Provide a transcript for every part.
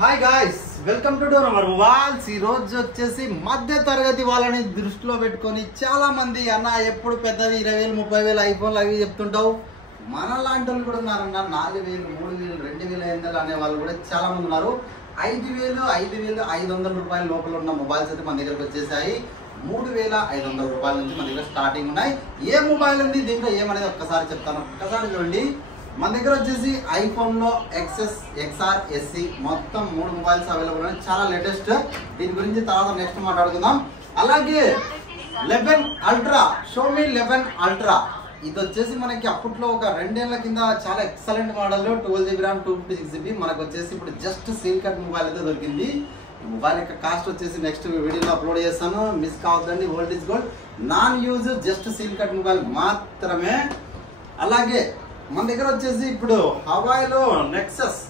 Hi guys, welcome to our mobiles. ఈ రోజు వచ్చేసి మధ్య తరగతి వాళ్ళని దృష్టిలో పెట్టుకొని చాలా మంది అన్న ఎప్పుడు పెద్దవి 20,000 30,000 ఐఫోన్లు అవి చెప్తుంటావు. మన లాంటి వాళ్ళు కూడా ఉన్నారన్న 4,000 3,000 2,500 అనే వాళ్ళు కూడా చాలా మంది ఉన్నారు. 5,000 5,500 రూపాయల లోపల ఉన్న మొబైల్స్ అయితే మన దగ్గరకు వచ్చేసాయి. 3,500 రూపాయల నుంచి మన దగ్గర స్టార్టింగ్ ఉన్నాయి. ఏ మొబైల్ ఉంది దీంట్లో ఏమనేది ఒక్కసారి చెప్తాను. ఒక్కసారి చూడండి. మన దగ్గర వచ్చేసి ఐఫోన్ లో XS, XR, SE మొత్తం 3 మొబైల్స్ అవైలబుల్ ఉన్నాయి. చాలా లేటెస్ట్. దీని గురించి తర్వాత నెక్స్ట్ మాట్లాడుకుందాం. అలాగే 11 అల్ట్రా, షోమీ 11 అల్ట్రా, ఇది వచ్చేసి మనకి అప్పట్లో ఒక 2 ఏళ్ల కింద చాలా excellent model 12GB RAM 256GB మనకు వచ్చేసి ఇప్పుడు జస్ట్ సీల్ కట్ మొబైల్ అయితే దొరికింది. ఈ మొబైల్ యొక్క కాస్ట్ వచ్చేసి నెక్స్ట్ వీడియోలో అప్లోడ్ చేస్తాను, మిస్ కావద్దండి. Old is gold, non use, just seal cut mobile మాత్రమే. అలాగే మన దగ్గర వచ్చేసి ఇప్పుడు హవాయిలో నెక్సస్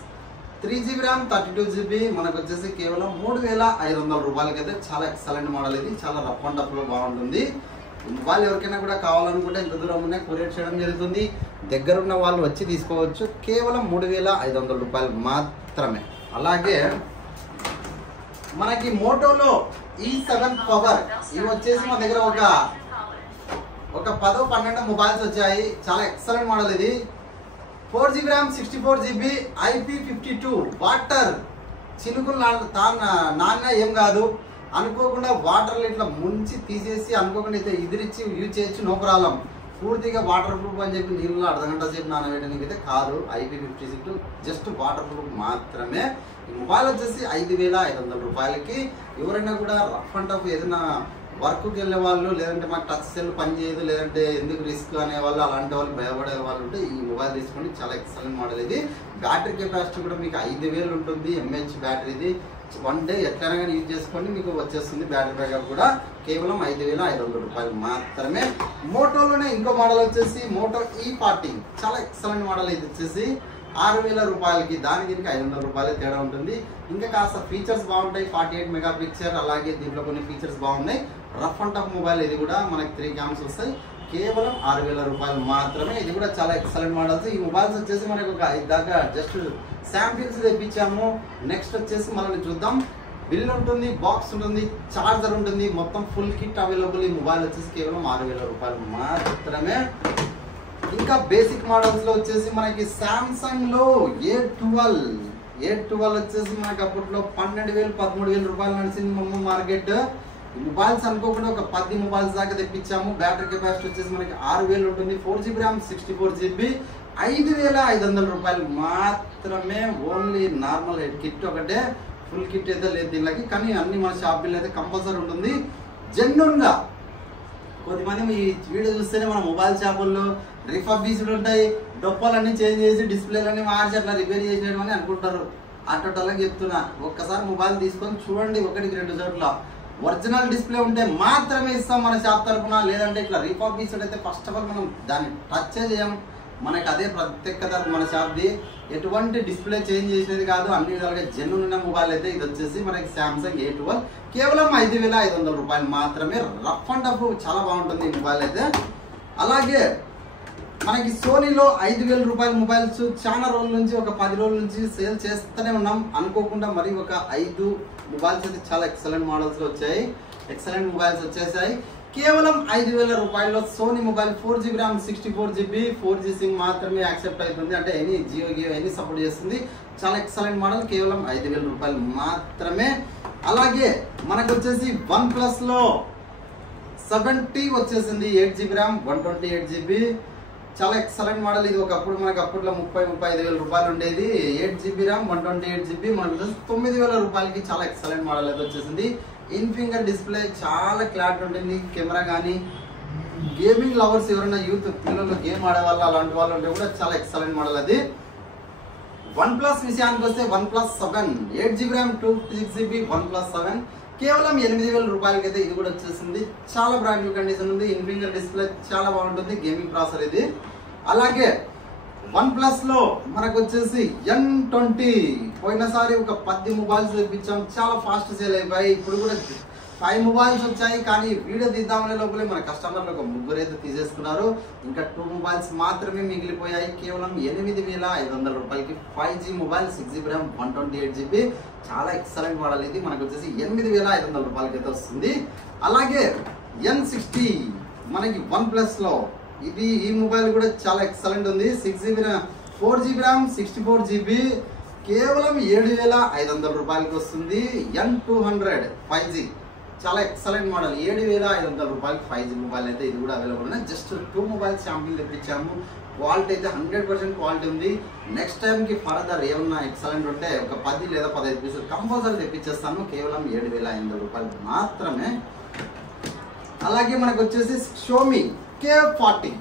3GB ర్యామ్ 32GB మనకు వచ్చేసి కేవలం 3,500 రూపాయలకి అయితే చాలా ఎక్సలెంట్ మోడల్. ఇది చాలా రఫ్ అండ్ టఫ్ లో బాగుంటుంది. మొబైల్ ఎవరికైనా కూడా కావాలనుకుంటే ఎంత దూరం ఉన్నా కొరియర్ చేయడం జరుగుతుంది. దగ్గర ఉన్న వాళ్ళు వచ్చి తీసుకోవచ్చు. కేవలం 3,500 రూపాయలు మాత్రమే. అలాగే మనకి మోటోలో E7 పవర్, ఇవి వచ్చేసి మన దగ్గర ఒక 10-12 మొబైల్స్ వచ్చాయి. చాలా ఎక్సలెంట్ మోడల్. ఇది 4GB RAM 64GB IP52 water చినుకులు నాన్న ఏం కాదు. అనుకోకుండా వాటర్లో ఇట్లా ముంచి తీసేసి అనుకోకుండా అయితే ఇదిరిచ్చి యూజ్ చేయొచ్చు, నో ప్రాబ్లం. పూర్తిగా వాటర్ ప్రూఫ్ అని చెప్పి నీళ్ళలో అర్ధగంట సేపు నానవేయడానికి అయితే కాదు. IP52 జస్ట్ వాటర్ ప్రూఫ్ మాత్రమే. ఈ మొబైల్ వచ్చేసి 5,500 రూపాయలకి. ఎవరైనా కూడా రఫ్ అండ్ టఫ్ ఏదైనా వర్క్కి వెళ్ళే వాళ్ళు, లేదంటే మాకు టచ్ సెల్ పని చేయదు, లేదంటే ఎందుకు రిస్క్ అనే వాళ్ళు, అలాంటి వాళ్ళు భయపడే వాళ్ళు ఉంటే ఈ మొబైల్ తీసుకోండి. చాలా ఎక్సలెంట్ మోడల్. ఇది బ్యాటరీ కెపాసిటీ కూడా మీకు 5,000 ఉంటుంది. mAh battery. ఇది 1 డే ఎట్లయినా కానీ యూజ్ చేసుకోండి, మీకు వచ్చేస్తుంది. బ్యాటరీ బ్యాకప్ కూడా కేవలం 5,500 రూపాయలు మాత్రమే. మోటోలోనే ఇంకో మోడల్ వచ్చేసి మోటో E40, చాలా ఎక్సలెంట్ మోడల్. ఇది వచ్చేసి 6,000 రూపాయలకి. దానికి 500 రూపాయలు తేడా ఉంటుంది. ఇంకా కాస్త ఫీచర్స్ బాగుంటాయి. 48 మెగాపిక్సెల్, అలాగే దీంట్లో కొన్ని ఫీచర్స్ బాగున్నాయి. Rough and tough mobile. ఇది కూడా మనకి 3 క్యామ్స్ వస్తాయి. కేవలం 6,000 రూపాయలు మాత్రమే. ఇది కూడా చాలా ఎక్సలెంట్ మోడల్స్. ఈ మొబైల్స్ వచ్చేసి మనకి ఒక 5 దాకా జస్ట్ శాంపిల్స్ తెప్పించాము. నెక్స్ట్ వచ్చేసి మనం చూద్దాం. బిల్ ఉంటుంది, బాక్స్ ఉంటుంది, చార్జర్ ఉంటుంది, మొత్తం ఫుల్ కిట్ అవైలబుల్. ఈ మొబైల్ వచ్చేసి కేవలం 6,000 రూపాయలు మాత్రమే. ఇంకా బేసిక్ మోడల్స్ లో వచ్చేసి మనకి సామ్సంగ్ లో A12 వచ్చేసి మనకి అప్పట్లో 12,000 13,000 రూపాయలు నడిచింది మార్కెట్. ఈ మొబైల్స్ అనుకోకుండా ఒక 10 మొబైల్స్ దాకా తెప్పించాము. బ్యాటరీ కెపాసిటీ వచ్చేసి మనకి 6,000 ఉంటుంది. 4GB ర్యామ్ 64GB 5,500 రూపాయలు మాత్రమే. ఓన్లీ నార్మల్ హెడ్ కిట్ ఒకటే, ఫుల్ కిట్ అయితే లేదు దీనికి. కానీ అన్ని మన షాప్ బిల్ అయితే కంపల్సరీ ఉంటుంది. జెన్యూన్ గా కొద్దిమంది మీ వీడియో చూస్తేనే మన మొబైల్ షాపుల్లో రిఫర్బిష్డ్ ఉంటాయి, డొప్పాలన్నీ చేంజ్ చేసి డిస్ప్లేలన్నీ మార్చి అట్లా రిపేర్ చేసేయడం అని అనుకుంటారు. అట్టోళ్ళకి చెప్తున్నా, ఒక్కసారి మొబైల్ తీసుకొని చూడండి. 1-2 చోట్ల ఒరిజినల్ డిస్ప్లే ఉంటే మాత్రమే ఇస్తాం మన షాప్ తరఫున. లేదంటే ఇట్లా రిఫర్బిష్డ్ అయితే ఫస్ట్ ఆఫ్ ఆల్ మనం దాన్ని టచ్ చేయం. మనకి అదే ప్రత్యేకత మన షాప్ది. ఎటువంటి డిస్ప్లే చేంజ్ చేసేది కాదు. అన్ని విధాలుగా జెన్యూన్ ఉన్న మొబైల్ అయితే ఇది వచ్చేసి మనకి సామ్సంగ్ A12 కేవలం 5,500 రూపాయలు మాత్రమే. రఫ్ అండ్ టఫ్ చాలా బాగుంటుంది ఈ మొబైల్ అయితే. అలాగే మనకి సోనీలో 5,000 రూపాయల మొబైల్స్ చాలా రోజుల నుంచి, ఒక 10 రోజుల నుంచి సేల్ చేస్తూనే ఉన్నాం. అనుకోకుండా మరి ఒక 5 మొబైల్స్ అయితే చాలా ఎక్సలెంట్ మోడల్స్ లో వచ్చాయి. ఎక్సలెంట్ మొబైల్స్ వచ్చేసాయి. కేవలం 5,000 రూపాయల్లో Sony mobile 4GB RAM 64GB 4G SIM మాత్రమే యాక్సెప్ట్ అవుతుంది. అంటే జియో ఎనీ సపోర్ట్ చేస్తుంది. చాలా ఎక్సలెంట్ మోడల్. కేవలం 5,000 రూపాయలు మాత్రమే. అలాగే మనకు వచ్చేసి OnePlus లో 70 వచ్చేసింది. 8GB ర్యామ్ 128GB చాలా ఎక్సలెంట్ మోడల్. ఇది ఒకప్పుడు మనకి అప్పట్లో 30-35,000 రూపాయలు ఉండేది. 8GB ర్యామ్ 128GB మనకు 9,000 రూపాయలకి చాలా ఎక్సలెంట్ మోడల్ అయితే వచ్చేసింది. ఇన్ ఫింగర్ డిస్ప్లే, చాలా క్లారిటీ ఉంటుంది. కెమెరా కానీ, గేమింగ్ లవర్స్ ఎవరైనా యూత్ పిల్లలు గేమ్ ఆడే వాళ్ళు అలాంటి వాళ్ళు ఉంటే కూడా చాలా ఎక్సలెంట్ మోడల్ అది. OnePlus విషయానికి వస్తే OnePlus 7 8GB RAM 256GB OnePlus 7 కేవలం 8,000 రూపాయలకి అయితే ఇది కూడా వచ్చేసింది. చాలా బ్రాండ్ న్యూ కండిషన్ ఉంది. ఇన్ ఫింగర్ డిస్ప్లే చాలా బాగుంటుంది. గేమింగ్ ప్రాసెసర్ ఇది. అలాగే OnePlus లో మనకు వచ్చేసి N20 పోయినసారి ఒక 10 మొబైల్స్ తెప్పించాం. చాలా ఫాస్ట్ సేల్ అయిపోయాయి. ఇప్పుడు కూడా 5 మొబైల్స్ వచ్చాయి. కానీ వీడియో తీద్దామనే లోపలే మన కస్టమర్లు ఒక ముగ్గురు అయితే తీసేసుకున్నారు. ఇంకా 2 మొబైల్స్ మాత్రమే మిగిలిపోయాయి. కేవలం 8,500 రూపాయలకి 5G mobile 6GB RAM 128GB చాలా ఎక్సలెంట్ మోడల్. ఇది మనకు వచ్చేసి 8,500 రూపాయలకి అయితే వస్తుంది. అలాగే N60 మనకి OnePlus లో ఈ మొబైల్ కూడా చాలా ఎక్సలెంట్ ఉంది. 4GB RAM 64GB కేవలం 7,500 రూపాయలకి వస్తుంది. N200 5G చాలా ఎక్సలెంట్ మోడల్ 7,500 రూపాయలకి 5G మొబైల్ అయితే ఇది కూడా అవైలబుల్ ఉన్నాయి. జస్ట్ 2 మొబైల్స్ శాంపిల్ తెప్పించాము. క్వాలిటీ అయితే 100% క్వాలిటీ ఉంది. నెక్స్ట్ టైంకి ఫర్దర్ ఏమన్నా ఎక్సలెంట్ ఉంటే ఒక 10 లేదా 15 పీసులు కంపల్సరీ తెప్పించేస్తాను. కేవలం 7,500 రూపాయలు మాత్రమే. అలాగే మనకు వచ్చేసి షోమీ K40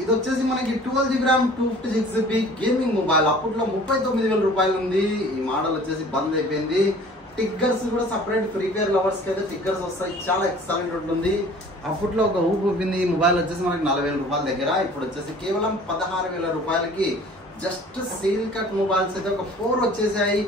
ఇది వచ్చేసి మనకి 12GB RAM 256GB gaming mobile. అప్పట్లో 39,000 రూపాయలు ఉంది. ఈ మోడల్ వచ్చేసి బంద్ అయిపోయింది. టిక్కర్స్ కూడా సపరేట్ ఫ్రీ ఫైర్ లవర్స్ కి అయితే టిక్కర్స్ వస్తాయి. చాలా ఎక్సలెంట్ ఉంటుంది. అప్పట్లో ఒక ఊపు ఊపింది. ఈ మొబైల్ వచ్చేసి మనకి 40,000 రూపాయల దగ్గర. ఇప్పుడు వచ్చేసి కేవలం 16,000 రూపాయలకి జస్ట్ సీల్ కట్ మొబైల్స్ అయితే ఒక 4 వచ్చేసాయి.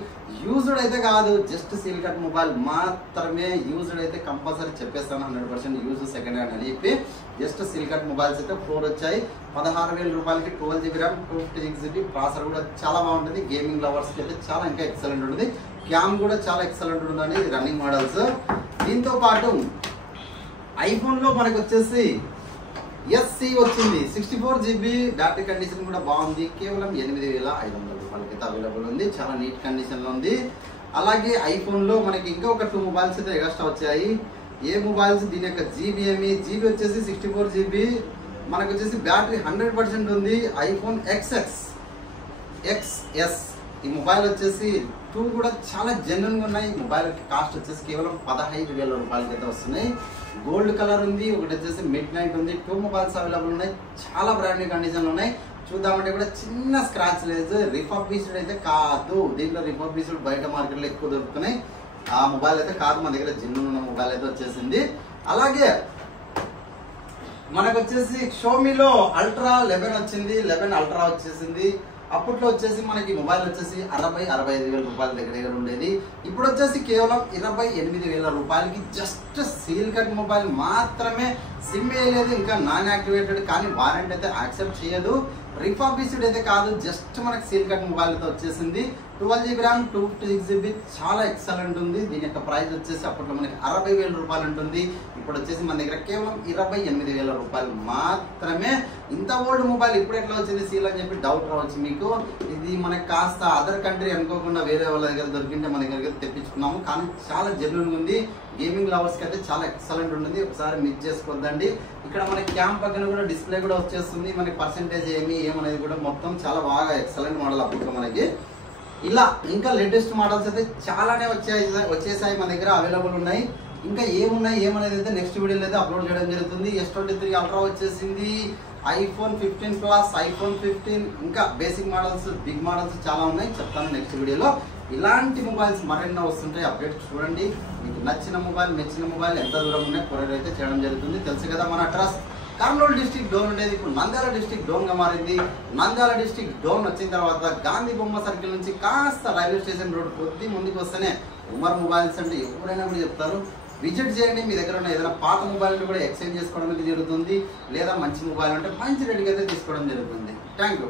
యూజ్డ్ అయితే కాదు, జస్ట్ సీల్ కట్ మొబైల్ మాత్రమే. యూజ్డ్ అయితే కంపల్సరీ చెప్పేస్తాను 100% యూజ్ సెకండ్ హ్యాండ్ అని చెప్పి. జస్ట్ సీల్ కట్ మొబైల్స్ అయితే 4 వచ్చాయి. 16,000 రూపాయలకి 12GB RAM 256GB ప్రాసెసర్ కూడా చాలా బాగుంటుంది. గేమింగ్ లవర్స్ కి అయితే చాలా ఇంకా ఎక్సలెంట్ ఉంటుంది. క్యామ్ కూడా చాలా ఎక్సలెంట్ ఉంటుందండి. Running models. దీంతో పాటు ఐఫోన్ లో మనకు వచ్చేసి SC వచ్చింది 64GB. బ్యాటరీ కండిషన్ కూడా బాగుంది. కేవలం 8,500 రూపాయలకి అయితే అవైలబుల్ ఉంది. చాలా నీట్ కండిషన్ లో ఉంది. అలాగే ఐఫోన్ లో మనకి ఇంకా ఒక 2 మొబైల్స్ అయితే ఎక్స్ట్రా వచ్చాయి. ఏ మొబైల్స్ దీని యొక్క జీబీ వచ్చేసి 64GB. మనకు వచ్చేసి బ్యాటరీ 100% ఉంది. ఐఫోన్ XS ఈ మొబైల్ వచ్చేసి 2 కూడా చాలా జెన్యున్ గా ఉన్నాయి. మొబైల్ కాస్ట్ వచ్చేసి కేవలం 15,000 రూపాయలకి అయితే వస్తున్నాయి. గోల్డ్ కలర్ ఉంది. ఒకటి వచ్చేసి మిడ్ నైట్ ఉంది. 2 మొబైల్స్ అవైలబుల్ ఉన్నాయి. చాలా బ్రాండ్ కండిషన్ ఉన్నాయి. చూద్దామంటే కూడా చిన్న స్క్రాచ్ లేదు. రిఫర్బిష్డ్ అయితే కాదు. దీంట్లో రిఫర్బిష్డ్ బయట మార్కెట్ లో ఎక్కువ దొరుకుతున్నాయి. ఆ మొబైల్ అయితే కాదు, మన దగ్గర జెన్యున్ ఉన్న మొబైల్ అయితే వచ్చేసింది. అలాగే మనకు వచ్చేసి షోమీలో అల్ట్రా 11 వచ్చింది. 11 అల్ట్రా వచ్చేసింది. అప్పట్లో వచ్చేసి మనకి మొబైల్ వచ్చేసి 60,000-65,000 రూపాయల దగ్గర ఉండేది. ఇప్పుడు వచ్చేసి కేవలం 28,000 రూపాయలకి జస్ట్ సీల్ కట్ మొబైల్ మాత్రమే. సిమ్ వేయలేదు, ఇంకా నాన్ యాక్టివేటెడ్, కానీ వారంటీ అయితే యాక్సెప్ట్ చేయదు. రిఫర్బిష్డ్ అయితే కాదు, జస్ట్ మనకి సీల్ కట్ మొబైల్ అయితే వచ్చేసింది. 12GB RAM 256GB చాలా ఎక్సలెంట్ ఉంది. దీని యొక్క ప్రైస్ వచ్చేసి అప్పట్లో మనకి 60,000 రూపాయలు ఉంటుంది. ఇప్పుడు వచ్చేసి మన దగ్గర కేవలం 28,000 రూపాయలు మాత్రమే. ఇంత ఓల్డ్ మొబైల్ ఇప్పుడు ఎట్లా వచ్చింది సీల్ అని చెప్పి డౌట్ రావచ్చు మీకు. ఇది మనకి కాస్త అదర్ కంట్రీ అనుకోకుండా వేరే వాళ్ళ దగ్గర దొరికింటే మన దగ్గర తెప్పించుకున్నాము. కానీ చాలా జెన్యూన్ ఉంది. గేమింగ్ లవర్స్ కి అయితే చాలా ఎక్సలెంట్ ఉంటుంది. ఒకసారి మిస్ చేసుకోవద్దండి. ఇక్కడ మనకి క్యామ్ పక్కన కూడా డిస్ప్లే కూడా వచ్చేస్తుంది. మనకి పర్సెంటేజ్ ఏమనేది కూడా మొత్తం చాలా బాగా ఎక్సలెంట్ మోడల్. అప్పట్లో మనకి ఇలా ఇంకా లేటెస్ట్ మోడల్స్ అయితే చాలానే వచ్చేసాయి మన దగ్గర అవైలబుల్ ఉన్నాయి. ఇంకా ఏమనేది అయితే నెక్స్ట్ వీడియోలో అయితే అప్లోడ్ చేయడం జరుగుతుంది. S23 అల్ట్రా వచ్చేసింది. iPhone 15 Plus, iPhone 15 ఇంకా బేసిక్ మోడల్స్, బిగ్ మోడల్స్ చాలా ఉన్నాయి. చెప్తాను నెక్స్ట్ వీడియోలో. ఇలాంటి మొబైల్స్ మరెన్నో వస్తుంటాయి. అప్డేట్ చూడండి. మీకు నచ్చిన మొబైల్, మెచ్చిన మొబైల్ ఎంత దూరం ఉన్నాయి కొరియర్ అయితే చేయడం జరుగుతుంది. తెలుసు కదా మన అడ్రస్. కర్నూలు డిస్ట్రిక్ట్ డోన్ ఉండేది, ఇప్పుడు నంద్యాల డిస్ట్రిక్ట్ డోన్ గా మారింది. నంద్యాల డిస్ట్రిక్ట్ డోన్ వచ్చిన తర్వాత గాంధీ బొమ్మ సర్కిల్ నుంచి కాస్త రైల్వే స్టేషన్ రోడ్ కొద్ది ముందుకు వస్తేనే ఉమర్ మొబైల్స్ అంటే ఎవరైనా కూడా చెప్తారు. విజిట్ చేయండి. మీ దగ్గర ఉన్న ఏదైనా పాత మొబైల్ కూడా ఎక్స్చేంజ్ చేసుకోవడం జరుగుతుంది. లేదా మంచి మొబైల్ అంటే మంచి రేటుకి అయితే తీసుకోవడం జరుగుతుంది. Thank you.